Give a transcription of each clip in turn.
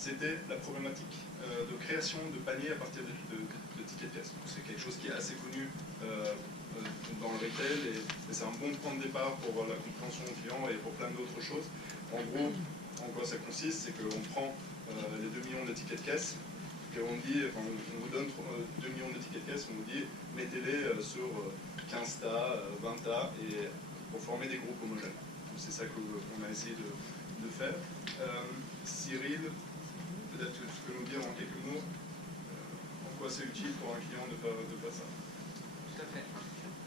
C'était la problématique de création de paniers à partir de tickets de caisse. C'est quelque chose qui est assez connu dans le retail et c'est un bon point de départ pour la compréhension du client et pour plein d'autres choses. En gros, en quoi ça consiste, c'est qu'on prend les 2 millions de tickets de caisse et on dit, enfin, on vous donne 2 millions de tickets de caisse, on vous dit mettez-les sur 15 tas, 20 tas et pour former des groupes homogènes. C'est ça qu'on a essayé de faire. Cyril, peut-être que tu peux nous dire en quelques mots en quoi c'est utile pour un client de faire ça. Tout à fait.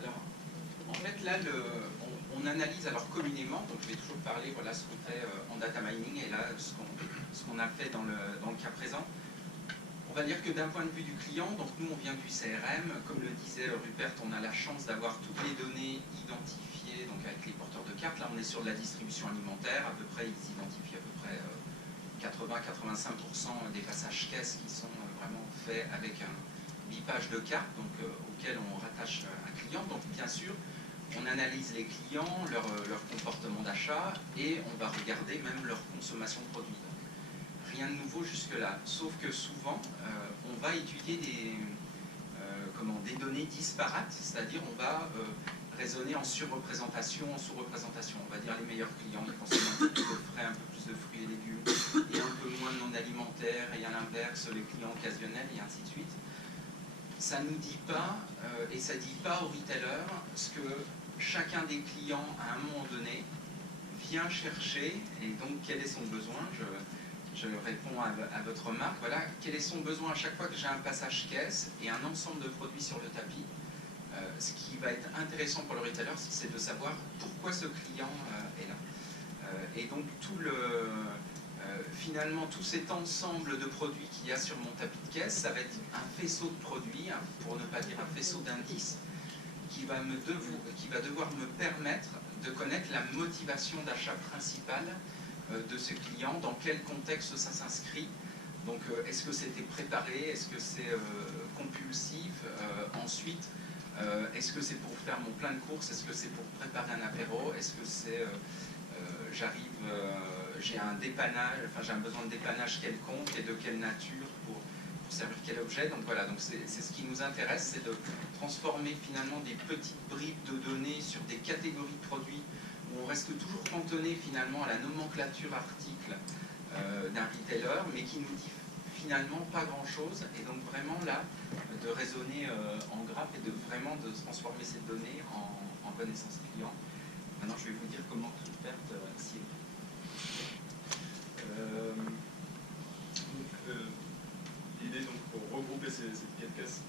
Alors, en fait, là, on analyse alors communément, donc je vais toujours parler, voilà ce qu'on fait en data mining et là, ce qu'on a fait dans le cas présent. On va dire que d'un point de vue du client, donc nous on vient du CRM, comme le disait Rupert, on a la chance d'avoir toutes les données identifiées donc avec les porteurs de cartes. Là on est sur de la distribution alimentaire, à peu près ils identifient à peu près 80-85% des passages caisses qui sont vraiment faits avec un bipage de cartes donc, auquel on rattache un client. Donc bien sûr, on analyse les clients, leur comportement d'achat et on va regarder même leur consommation de produits. Donc, rien de nouveau jusque-là, sauf que souvent, on va étudier des données disparates, c'est-à-dire on va raisonner en surreprésentation, en sous-représentation. On va dire les meilleurs clients, ils consomment un peu plus de frais, un peu plus de fruits et légumes, et un peu moins de non alimentaire, et à l'inverse, les clients occasionnels, et ainsi de suite. Ça ne nous dit pas, et ça ne dit pas aux retailers, ce que chacun des clients, à un moment donné, vient chercher, et donc quel est son besoin. Je réponds à votre remarque. Voilà, quel est son besoin à chaque fois que j'ai un passage caisse et un ensemble de produits sur le tapis. Ce qui va être intéressant pour le retailer, c'est de savoir pourquoi ce client est là. Et donc finalement, tout cet ensemble de produits qu'il y a sur mon tapis de caisse, ça va être un faisceau de produits, pour ne pas dire un faisceau d'indices, qui va devoir me permettre de connaître la motivation d'achat principale de ce client, dans quel contexte ça s'inscrit. Donc est-ce que c'était préparé, est-ce que c'est compulsif, ensuite est-ce que c'est pour faire mon plein de courses, est-ce que c'est pour préparer un apéro, est-ce que c'est j'ai un dépannage, enfin j'ai un besoin de dépannage quelconque et de quelle nature pour servir quel objet. Donc voilà, donc c'est ce qui nous intéresse, c'est de transformer finalement des petites bribes de données sur des catégories de produits où on reste toujours cantonné finalement à la nomenclature article d'un retailer, mais qui nous dit finalement pas grand-chose. Et donc vraiment là, de raisonner en grappe et de vraiment de transformer ces données en connaissance client. Maintenant, je vais vous dire comment tout perdre si. L'idée donc pour regrouper ces tickets de caisse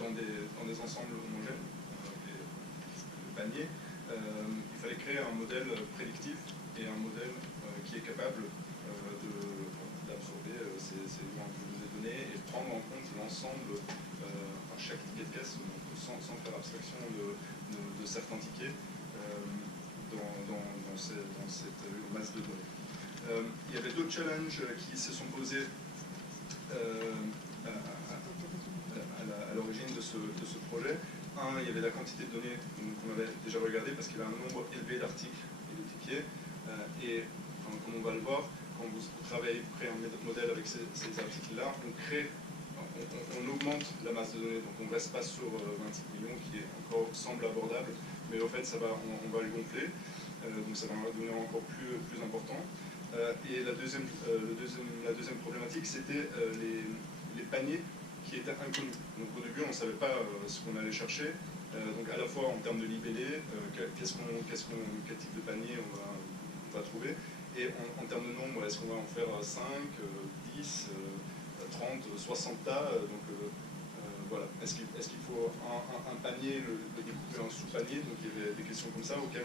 dans des ensembles homogènes, les paniers, il fallait créer un modèle prédictif et un modèle qui est capable d'absorber ces éléments que je vous ai donnés et prendre en compte l'ensemble, chaque ticket de caisse, sans faire abstraction de certains tickets dans cette masse de données. Il y avait d'autres challenges qui se sont posés à l'origine de ce projet. Un, il y avait la quantité de données qu'on avait déjà regardé parce qu'il y avait un nombre élevé d'articles et de tickets. Et comme on va le voir, quand vous travaillez, vous créez un modèle avec ces articles-là, on augmente la masse de données. Donc on ne reste pas sur 26 millions qui semble abordable, mais au fait on va le gonfler. Donc ça va devenir encore plus important. Et la deuxième problématique, c'était les paniers qui étaient inconnus. Donc au début, on ne savait pas ce qu'on allait chercher. Donc à la fois en termes de libellé, quel type de panier on va trouver, et en termes de nombre, est-ce qu'on va en faire 5, 10, 30, 60 tas. Voilà. Est-ce qu'il faut un panier, le découper en sous-panier? Donc il y avait des questions comme ça auxquelles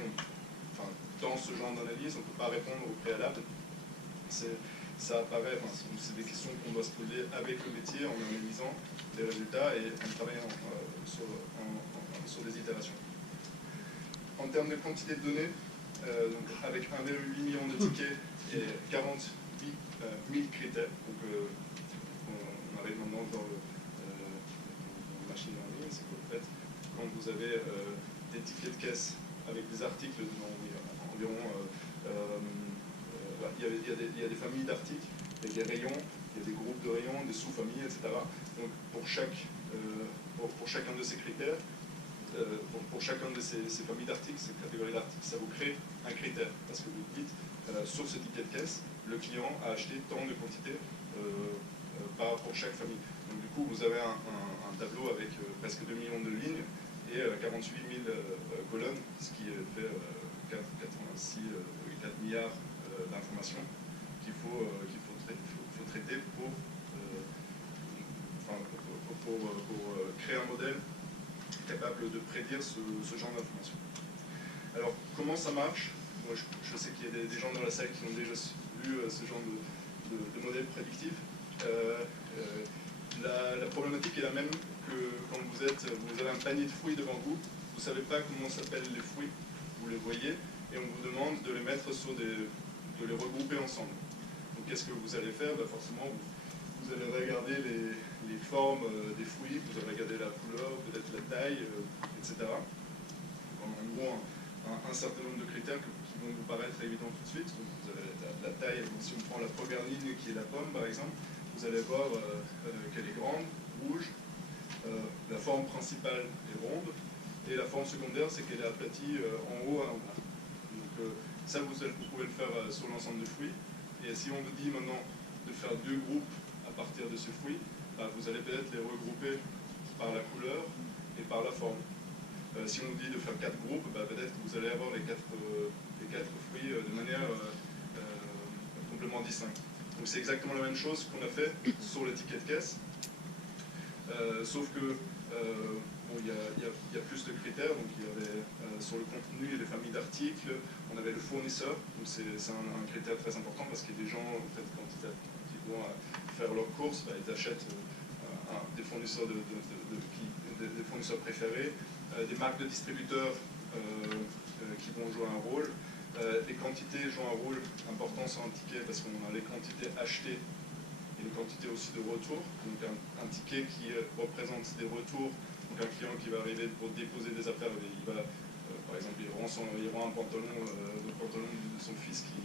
dans ce genre d'analyse, on ne peut pas répondre au préalable. Ça apparaît, c'est des questions qu'on doit se poser avec le métier en analysant les résultats et en travaillant sur des itérations. En termes de quantité de données, donc avec 1,8 million de tickets et 48 000 critères, donc on arrive maintenant dans le machine learning, c'est qu'en fait, quand vous avez des tickets de caisse avec des articles dedans, environ il y a des familles d'articles, et des rayons il y a des groupes de rayons, des sous-familles, etc. Donc pour chacun de ces critères, pour chacun de ces familles d'articles, ces catégories d'articles, ça vous crée un critère. Parce que vous dites, sur ce ticket de caisse, le client a acheté tant de quantités pour chaque famille. Donc du coup, vous avez un tableau avec presque 2 millions de lignes et 48 000 colonnes, ce qui fait 4 milliards d'informations qu'il faut traiter pour créer un modèle capable de prédire ce genre d'informations. Alors, comment ça marche? Moi, je sais qu'il y a des gens dans la salle qui ont déjà vu ce genre de modèle prédictif. La problématique est la même que quand vous avez un panier de fruits devant vous, vous ne savez pas comment s'appellent les fruits, vous les voyez, et on vous demande de les mettre de les regrouper ensemble. Donc qu'est-ce que vous allez faire? Forcément, vous allez regarder les formes des fruits, vous allez regarder la couleur, peut-être la taille, etc. En gros, un certain nombre de critères qui vont vous paraître évidents tout de suite. Donc vous avez la taille, donc si on prend la première ligne qui est la pomme par exemple, vous allez voir qu'elle est grande, rouge, la forme principale est ronde, et la forme secondaire c'est qu'elle est aplatie en haut à en bas. Donc ça vous pouvez le faire sur l'ensemble des fruits. Et si on vous dit maintenant de faire 2 groupes à partir de ces fruits, vous allez peut-être les regrouper par la couleur et par la forme. Si on vous dit de faire 4 groupes, peut-être que vous allez avoir les quatre fruits de manière complètement distincte. Donc c'est exactement la même chose qu'on a fait sur le ticket de caisse, sauf que il y a plus de critères. Donc il y avait sur le contenu et les familles d'articles, on avait le fournisseur, donc c'est un critère très important parce que les gens, en fait, quand ils vont faire leurs courses, ils achètent des fournisseurs des fournisseurs préférés, des marques de distributeurs qui vont jouer un rôle. Les quantités jouent un rôle important sur un ticket parce qu'on a les quantités achetées et les quantités aussi de retour. Donc un ticket qui représente des retours, donc un client qui va arriver pour déposer des affaires, il va, par exemple, il rend un pantalon, le pantalon de son fils qui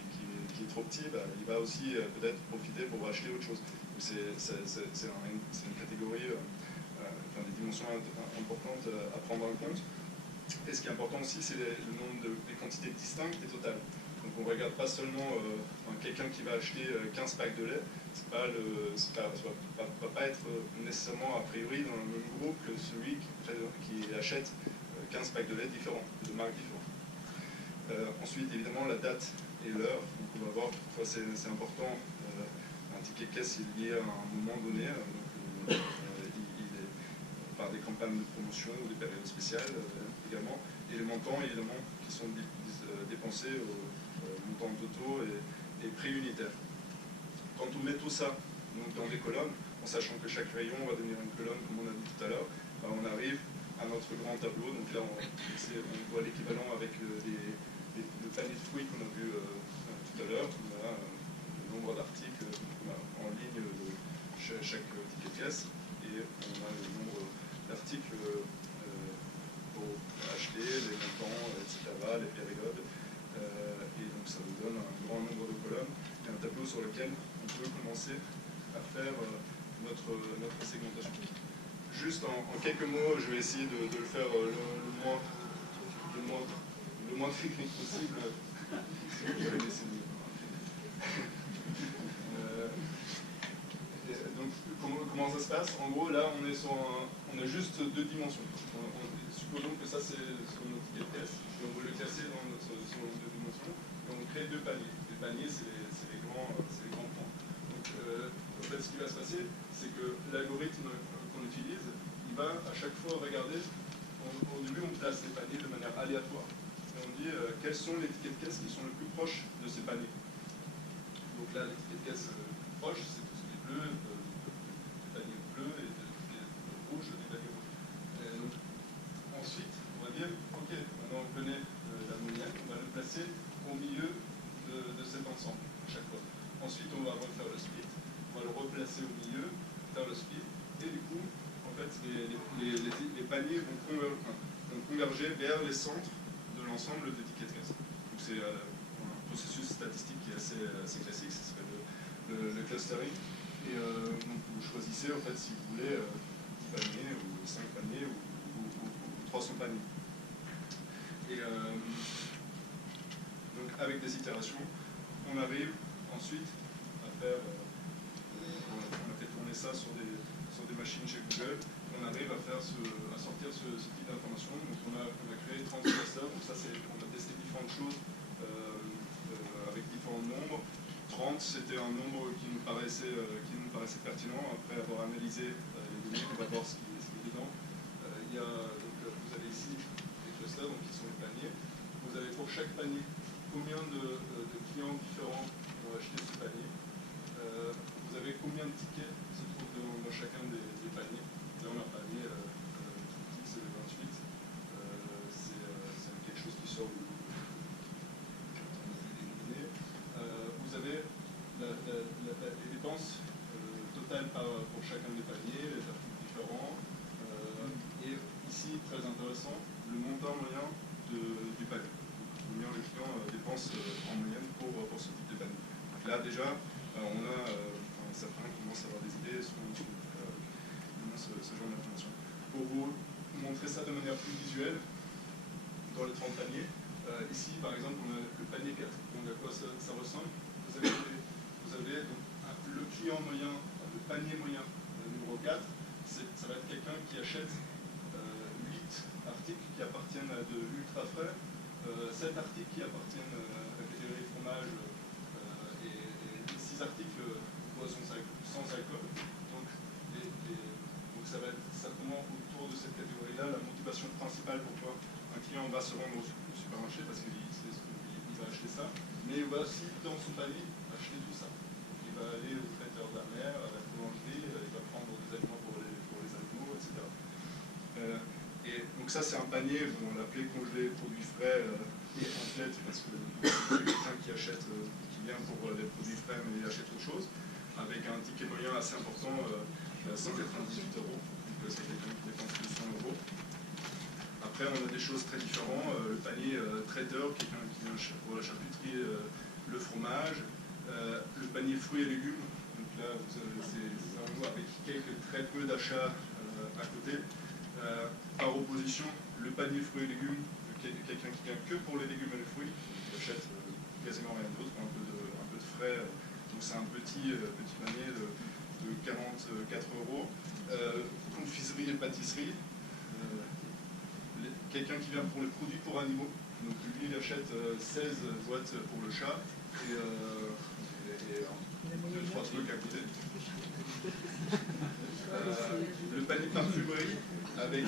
est trop petit, il va aussi peut-être profiter pour acheter autre chose. C'est une catégorie, des dimensions importantes à prendre en compte. Et ce qui est important aussi, c'est le nombre des quantités distinctes et totales. Donc on ne regarde pas seulement quelqu'un qui va acheter 15 packs de lait, ça ne va pas être nécessairement a priori dans le même groupe que celui qui achète 15 packs de lait différents, de marques différentes. Ensuite, évidemment, la date et l'heure. Donc on va voir pourquoi c'est important. Un ticket de caisse est lié à un moment donné. Il est par des campagnes de promotion ou des périodes spéciales également. Et les montants, évidemment, qui sont dépensés aux montants totaux et prix unitaires. Quand on met tout ça donc, dans des colonnes, en sachant que chaque rayon va devenir une colonne, comme on a dit tout à l'heure, on arrive à notre grand tableau. Donc là, on voit l'équivalent avec le panier de fruits qu'on a vu tout à l'heure. On a le nombre d'articles en ligne de chaque ticket de caisse et on a le nombre d'articles pour acheter, les montants, etc., les périodes. Et donc ça nous donne un grand nombre de colonnes et un tableau sur lequel on peut commencer à faire notre segmentation. Juste en quelques mots, je vais essayer de le faire le moins technique possible. Donc comment ça se passe? En gros, là, on a juste 2 dimensions. Supposons que ça, c'est sur notre ticket de caisse, et on veut le classer sur 2 dimensions, et on crée 2 paniers. Les paniers, c'est les grands points. Donc, en fait, ce qui va se passer, c'est que l'algorithme qu'on utilise, il va à chaque fois regarder, au début, on place les paniers de manière aléatoire. Et on dit quels sont les tickets de caisse qui sont les plus proches de ces paniers. Donc là, les tickets de caisse proches, c'est tout ce qui est bleu, des paniers bleus et des tickets rouges, des paniers rouges. Donc, ensuite, on va dire, ok, maintenant on connaît l'ammoniac, on va le placer au milieu de cet ensemble à chaque fois. Ensuite, on va refaire le split, on va le replacer au milieu, faire le split, et du coup, en fait, les paniers vont converger vers les centres de l'ensemble des tickets de caisse. Donc c'est un processus statistique qui est assez classique, ça s'appelle le clustering. Et vous choisissez en fait si vous voulez 10 paniers ou 5 paniers ou 300 paniers. Et donc avec des itérations, on arrive ensuite à faire, on a fait tourner ça sur des machines chez Google, on arrive à sortir ce type d'information. Donc on a créé 30 clusters, donc ça on a testé différentes choses avec différents nombres. 30, c'était un nombre qui nous paraissait pertinent après avoir analysé les données. On va voir ce qui est dedans. Vous avez ici les clusters, donc qui sont les paniers. Vous avez pour chaque panier combien de clients différents ont acheté ce panier. Vous avez combien de tickets se trouvent dans chacun des paniers. Là, on a un panier tout petit, c'est le 28. C'est quelque chose qui sort du données. Vous avez les dépenses totales pour chacun des paniers, les articles différents. Et ici, très intéressant, le montant moyen du panier. Combien les clients dépensent en moyenne pour ce type de panier. Donc là, déjà, certains commencent à avoir des idées sur ce genre d'information. Pour vous montrer ça de manière plus visuelle, dans les 30 paniers, ici, par exemple, on a le panier 4. Donc à quoi ça ressemble? Vous avez donc, le client moyen, le panier moyen, numéro 4, ça va être quelqu'un qui achète 8 articles qui appartiennent à de l'ultra frais, 7 articles qui appartiennent à la catégorie fromage et 6 articles boissons sans alcool. Donc simplement autour de cette catégorie-là, la motivation principale pourquoi un client va se rendre au supermarché, parce qu'il va acheter ça, mais il va aussi dans son panier acheter tout ça. Donc, il va aller au traiteur de la mer, à la boulangerie, il va prendre des aliments pour les animaux, etc. Et donc ça c'est un panier, on l'appelait congelé, produits frais et en tête, parce que c'est quelqu'un qui vient pour les produits frais mais il achète autre chose, avec un ticket moyen assez important, 198 €. Donc c'est quelqu'un qui dépense 200 €. Après on a des choses très différentes, le panier traiteur, quelqu'un qui vient pour la charcuterie, le fromage, le panier fruits et légumes. Donc là c'est avec très peu d'achats à côté. Par opposition, le panier fruits et légumes, quelqu'un qui vient que pour les légumes et les fruits, qui achète quasiment rien d'autre, un peu de frais. Donc c'est un petit panier de 44 €. Confiserie et pâtisserie. Quelqu'un qui vient pour les produits pour animaux. Donc lui, il achète 16 boîtes pour le chat et 2-3 trucs à côté. Le panier de parfumerie avec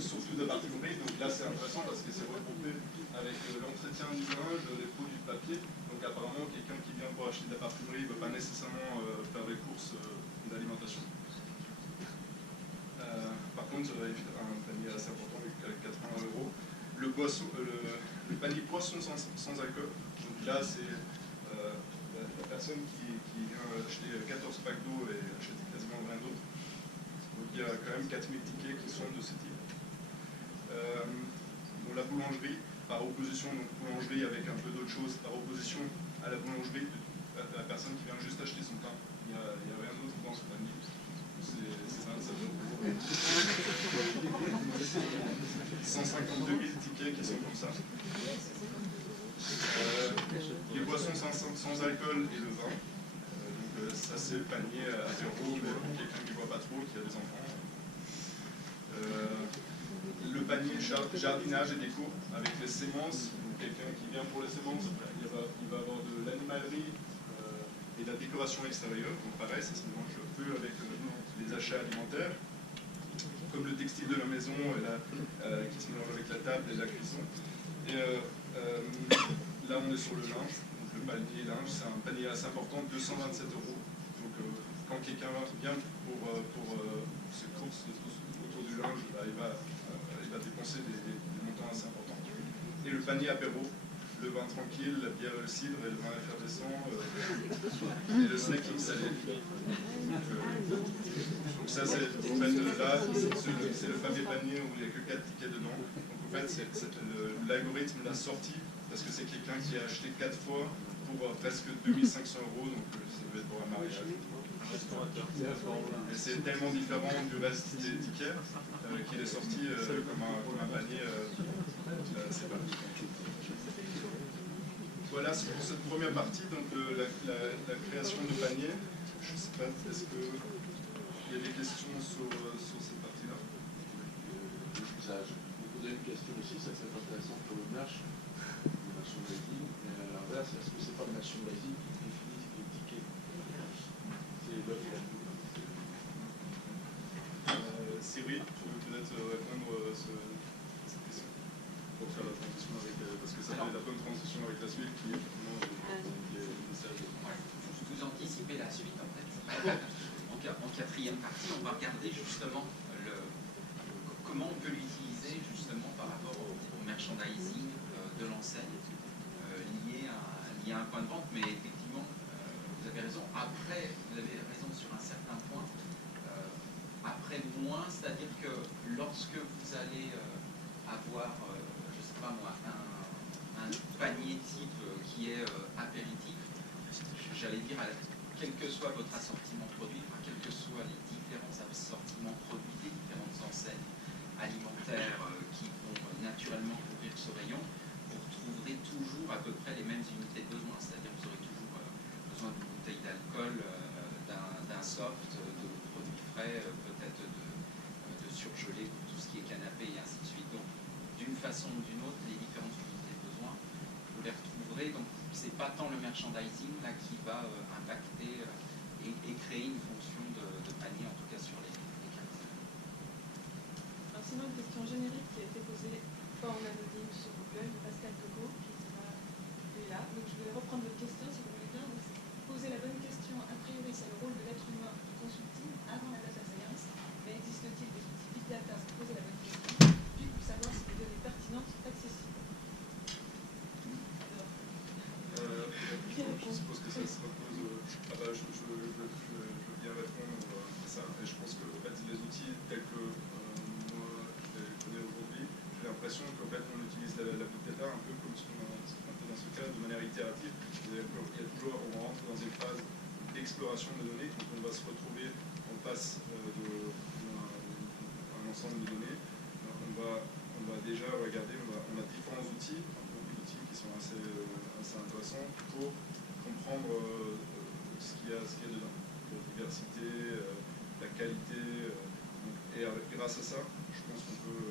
surtout de parfumerie. Donc là, c'est intéressant parce que c'est regroupé avec l'entretien du linge, les produits de papier. Donc apparemment, quelqu'un qui vient pour acheter de la parfumerie ne veut pas nécessairement faire les courses d'alimentation. Par contre, un panier assez important avec 80 €. Le panier poisson sans alcool. Donc là, c'est la personne qui vient acheter 14 packs d'eau et achète quasiment rien d'autre. Donc il y a quand même 4000 tickets qui sont de ce type. La boulangerie, par opposition, donc boulangerie avec un peu d'autres choses, par opposition à la boulangerie, la personne qui vient juste acheter son pain. Il n'y a rien d'autre dans ce panier. C'est 27 €. 152 000 tickets qui sont comme ça. Les boissons sans alcool et le vin. Donc ça c'est le panier à 0, mais quelqu'un qui ne boit pas trop, qui a des enfants. Le panier jardinage et déco avec les sémences. Donc quelqu'un qui vient pour les sémences, il va avoir de l'animalerie et de la décoration extérieure. Donc pareil, ça se mélange un peu avec les achats alimentaires. Comme le textile de la maison qui se mélange avec la table et la cuisson. Et là on est sur le linge, donc le panier linge, c'est un panier assez important, 227 €. Donc quand quelqu'un vient pour ses courses autour du linge, il va dépenser des montants assez importants. Et le panier apéro, le vin tranquille, la bière et le cidre, et le vin effervescent, et le snacking salé. Donc ça c'est en fait là, c'est le fameux panier où il n'y a que 4 tickets dedans. Donc en fait l'algorithme l'a sorti parce que c'est quelqu'un qui a acheté 4 fois pour presque 2500 €, donc ça doit être pour un mariage. Un restaurateur. Mais c'est tellement différent du reste des tickets qu'il est sorti comme un panier séparé. Voilà, c'est pour cette première partie, donc la création de panier. Je ne sais pas, est-ce qu'il y a des questions sur cette partie-là? L'usage. Vous posez une question aussi, ça serait intéressant pour le merchandising, mais à l'inverse, est-ce que c'est pas le merchandising qui définit les tickets? C'est l'œuf et la poule. Cyril, tu veux peut-être répondre à cette question pour faire la transition avec, parce que ça fait la bonne transition avec la suite qui est effectivement les messages. Vous anticipez la suite en fait. En quatrième partie, on va regarder justement comment on peut l'utiliser justement par rapport au merchandising de l'enseigne lié à un point de vente. Mais effectivement, vous avez raison. Après, vous avez raison sur un certain point. Après moins, c'est-à-dire que lorsque vous allez avoir, je ne sais pas moi, un panier type qui est apéritif, j'allais dire, quel que soit votre assortiment produit, enfin, quels que soient les différents assortiments produits des différentes enseignes alimentaires qui vont naturellement couvrir ce rayon, vous retrouverez toujours à peu près les mêmes unités de besoin, c'est-à-dire que vous aurez toujours besoin d'une bouteille d'alcool, d'un soft, de produits frais, peut-être de surgelé pour tout ce qui est canapé et ainsi de suite. Donc, d'une façon ou d'une autre, les différentes unités de besoin, vous les retrouverez. Donc, c'est pas tant le merchandising là qui va impacter et créer une fonction de panier, en tout cas sur les cartes. Alors, sinon, une question générique qui a été posée, pas en anonyme sur Google, de Pascal Coco, qui sera là. Donc, je vais reprendre votre question, si vous voulez bien. Donc, poser la bonne question, a priori, c'est le rôle de l'être humain de consulting avant la data science. Mais existe-t-il des outils big data pour poser la bonne question, puis pour savoir si les données pertinentes sont accessibles? Je suppose que ça se repose. Je veux bien répondre à ça. Et je pense que en fait, les outils tels que moi je les connais aujourd'hui, j'ai l'impression qu'en fait, on utilise la big data un peu comme ce qu'on a fait dans ce cas, de manière itérative. Il y a toujours, on rentre dans une phase d'exploration de données, quand on va se retrouver en face d'un ensemble de données. On va déjà regarder, on a différents outils, beaucoup d'outils qui sont assez intéressants pour comprendre ce qu'il y a dedans, la diversité, la qualité. Et grâce à ça, je pense qu'on peut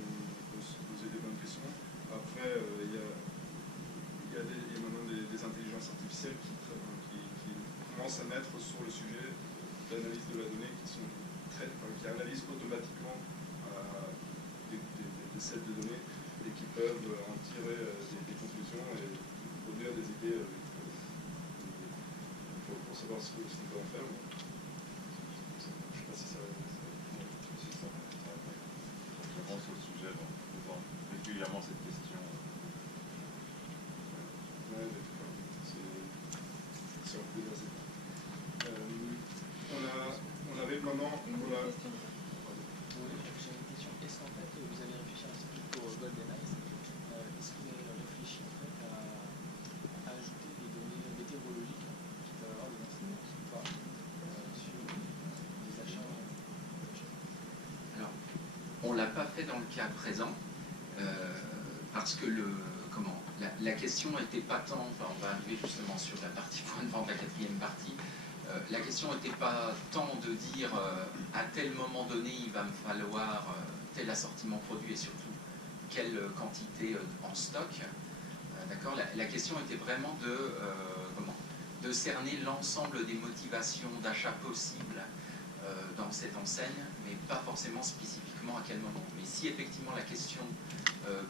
se poser des bonnes questions. Après, il y a maintenant des intelligences artificielles qui commencent à mettre sur le sujet d'analyse de la donnée qui analysent automatiquement des sets de données et qui peuvent en tirer des conclusions et produire des idées pour savoir ce qu'on peut en faire. Je ne sais pas si ça référence au sujet, donc on pose régulièrement cette question. C'est en plus assez. On arrive maintenant. J'ai une question. Est-ce qu'en fait vous avez réfléchi un petit peu pour GoldenEye? Est-ce que vous avez réfléchi en fait à ajouter des données météorologiques qui peuvent avoir des incidences ou pas sur les achats? Alors, on ne l'a pas fait dans le cas présent parce que la question n'était pas tant, enfin on va arriver justement sur la partie point de vente, la quatrième partie. La question n'était pas tant de dire à tel moment donné il va me falloir tel assortiment produit et surtout quelle quantité en stock. D'accord. La question était vraiment de cerner l'ensemble des motivations d'achat possibles dans cette enseigne, mais pas forcément spécifiquement à quel moment. Mais si effectivement la question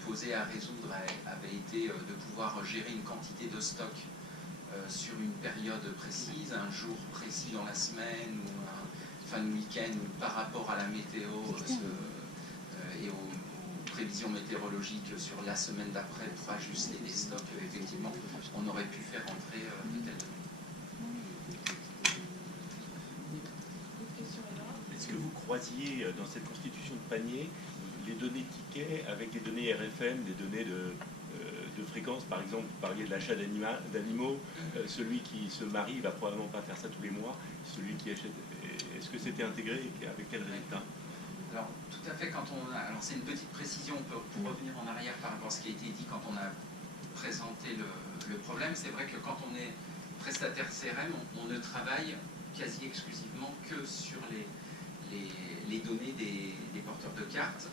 posée à résoudre avait été de pouvoir gérer une quantité de stock sur une période précise, un jour précis dans la semaine ou un fin de week-end ou par rapport à la météo et aux prévisions météorologiques sur la semaine d'après pour ajuster les stocks, effectivement, on aurait pu faire entrer de telles données. Est-ce que vous croisiez dans cette constitution de panier les données tickets avec les données RFM, des données de fréquence? Par exemple, vous parliez de l'achat d'animaux. Celui qui se marie ne va probablement pas faire ça tous les mois. Celui qui achète, est-ce est-ce que c'était intégré et avec quel résultat? Alors, tout à fait, alors c'est une petite précision pour revenir en arrière par rapport à ce qui a été dit quand on a présenté le problème. C'est vrai que quand on est prestataire CRM, on ne travaille quasi exclusivement que sur les données des porteurs de cartes.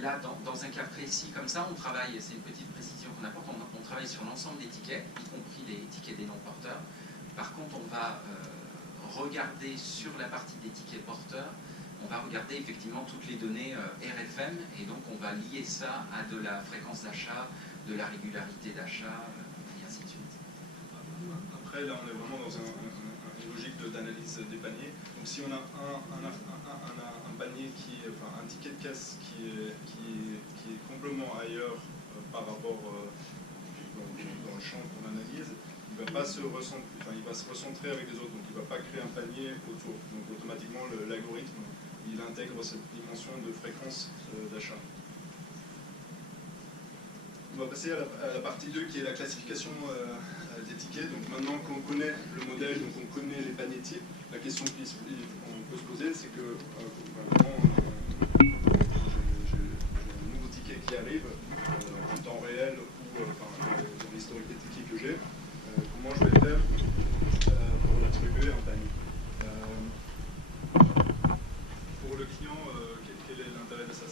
Là, dans un cas précis comme ça, on travaille, c'est une petite précision qu'on apporte, on travaille sur l'ensemble des tickets, y compris les tickets des non-porteurs. Par contre, on va regarder sur la partie des tickets porteurs, on va regarder effectivement toutes les données RFM, et donc on va lier ça à de la fréquence d'achat, de la régularité d'achat, et ainsi de suite. Après, là, on est vraiment dans une logique d'analyse des paniers. Donc, si on a un panier un ticket de caisse qui est complètement ailleurs par rapport dans le champ qu'on analyse, il va se recentrer avec les autres, donc il ne va pas créer un panier autour. Donc, automatiquement, l'algorithme, il intègre cette dimension de fréquence d'achat. On va passer à la partie 2 qui est la classification des tickets. Donc maintenant qu'on connaît le modèle, donc on connaît les paniers types, la question qu'on peut se poser, c'est que comment j'ai un nouveau ticket qui arrive en temps réel ou dans l'historique des tickets que j'ai, comment je vais faire pour l'attribuer un panier. Pour le client, quel est l'intérêt de ça?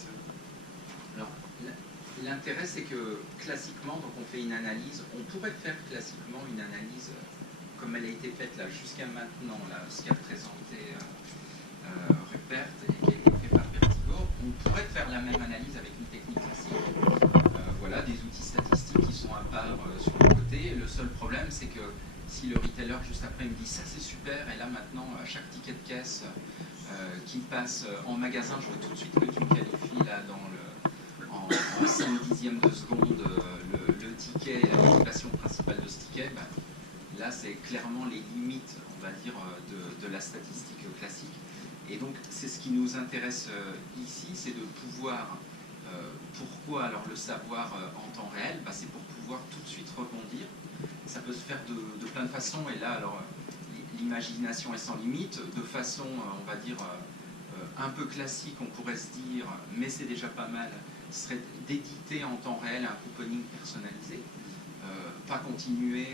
Alors, l'intérêt, c'est que classiquement, donc on fait une analyse, on pourrait faire classiquement une analyse comme elle a été faite là jusqu'à maintenant, là, ce qu'a présenté Rupert et qui a été fait par Vertigo. On pourrait faire la même analyse avec une technique classique. Voilà, des outils statistiques qui sont à part sur le côté. Le seul problème, c'est que si le retailer juste après me dit ça c'est super, et là maintenant à chaque ticket de caisse qui passe en magasin, je veux tout de suite que tu me qualifies là en 5 dixièmes de seconde le ticket et la motivation principale de ce ticket, ben, là c'est clairement les limites, on va dire, de la statistique classique. Et donc c'est ce qui nous intéresse ici, c'est de pouvoir, pourquoi alors le savoir en temps réel, ben, c'est pour pouvoir tout de suite rebondir. Ça peut se faire de plein de façons, et là alors l'imagination est sans limite, de façon, on va dire, un peu classique, on pourrait se dire, mais c'est déjà pas mal, serait d'éditer en temps réel un couponing personnalisé, pas continuer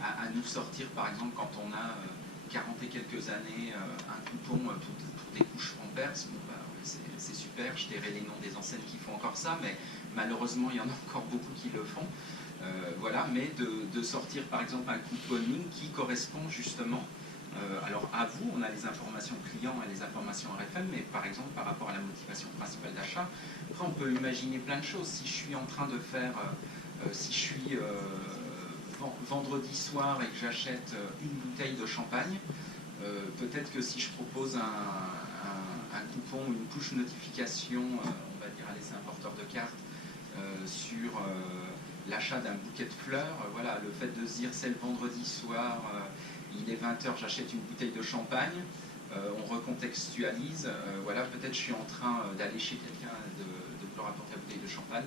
à nous sortir, par exemple, quand on a 40 et quelques années, un coupon pour des couches Pampers. Bon, bah, oui, c'est super, je tairai les noms des enseignes qui font encore ça, mais malheureusement, il y en a encore beaucoup qui le font. Voilà, mais de sortir, par exemple, un couponing qui correspond justement, alors à vous, on a les informations clients et les informations RFM, mais par exemple, par rapport à la motivation principale d'achat, après, on peut imaginer plein de choses. Si je suis en train de faire, si je suis vendredi soir et que j'achète une bouteille de champagne, peut-être que si je propose un coupon, une push notification, on va dire à laisser un porteur de carte sur l'achat d'un bouquet de fleurs, voilà, le fait de se dire c'est le vendredi soir, il est 20h, j'achète une bouteille de champagne, on recontextualise, voilà, peut-être je suis en train d'aller chez quelqu'un de vouloir apporter la bouteille de champagne,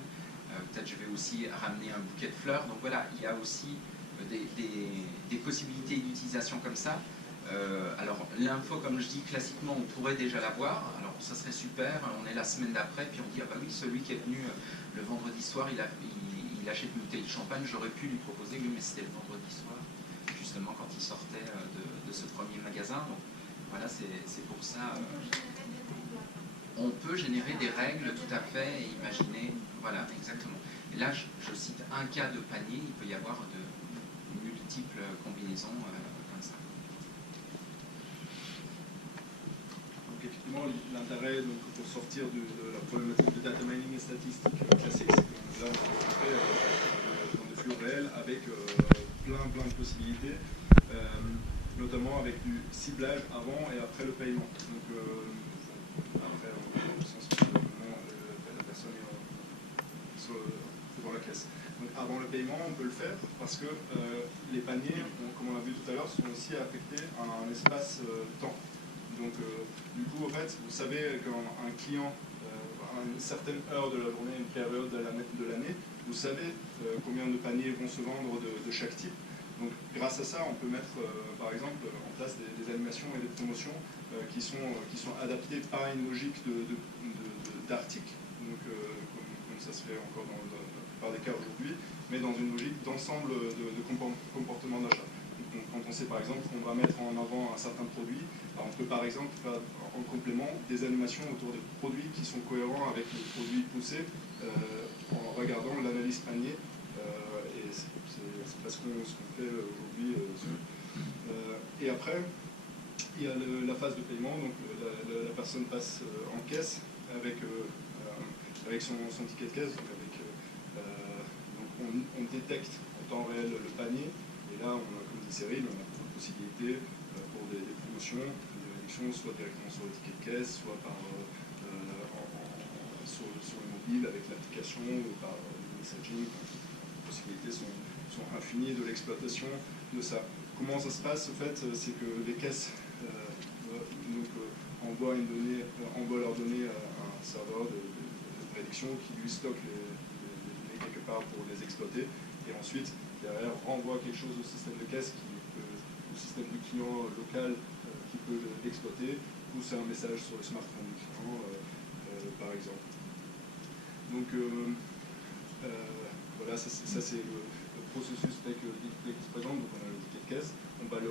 peut-être je vais aussi ramener un bouquet de fleurs, donc voilà, il y a aussi des possibilités d'utilisation comme ça. Alors l'info, comme je dis, classiquement on pourrait déjà l'avoir, alors ça serait super, on est la semaine d'après, puis on dit ah bah oui, celui qui est venu le vendredi soir, il achète une bouteille de champagne, j'aurais pu lui proposer, oui mais c'était le vendredi soir, justement quand il sortait de ce premier magasin, donc voilà, c'est pour ça. On peut générer des règles tout à fait et imaginer, voilà, exactement. Et là, je cite un cas de panier, il peut y avoir de multiples combinaisons comme ça. Donc effectivement, l'intérêt pour sortir de la problématique de data mining et statistique classique, c'est que là, on peut rentrer dans des flux réels avec plein de possibilités, notamment avec du ciblage avant et après le paiement. Donc, après, au sens où la personne est devant la caisse. Donc, avant le paiement, on peut le faire parce que les paniers, comme on l'a vu tout à l'heure, sont aussi affectés à un espace temps. Donc, du coup, en fait, vous savez qu'un client, à une certaine heure de la journée, une période de l'année, vous savez combien de paniers vont se vendre de chaque type. Donc grâce à ça, on peut mettre par exemple en place des animations et des promotions qui sont adaptées pas à une logique d'article, donc comme ça se fait encore dans la plupart des cas aujourd'hui, mais dans une logique d'ensemble de comportement d'achat. Quand on sait par exemple qu'on va mettre en avant un certain produit, on peut par exemple faire en complément des animations autour des produits qui sont cohérents avec les produits poussés en regardant l'analyse panier. Et c'est pas ce qu'on fait aujourd'hui. Et après, il y a la phase de paiement, donc la personne passe en caisse avec son ticket de caisse, donc on détecte en temps réel le panier, et là, comme dit Cyril, on a la possibilité pour des promotions, des réductions, soit directement sur le ticket de caisse, soit sur le mobile avec l'application ou par le messaging. Les possibilités sont infinies de l'exploitation de ça. Comment ça se passe, en fait, c'est que les caisses envoient leur donner un serveur de prédiction qui lui stocke les quelque part pour les exploiter, et ensuite derrière renvoie quelque chose au système de caisse au système du client local qui peut l'exploiter, ou c'est un message sur le smartphone du client par exemple. Donc voilà, ça c'est le processus tel qu'il se présente. Donc on a le ticket de caisse, on va le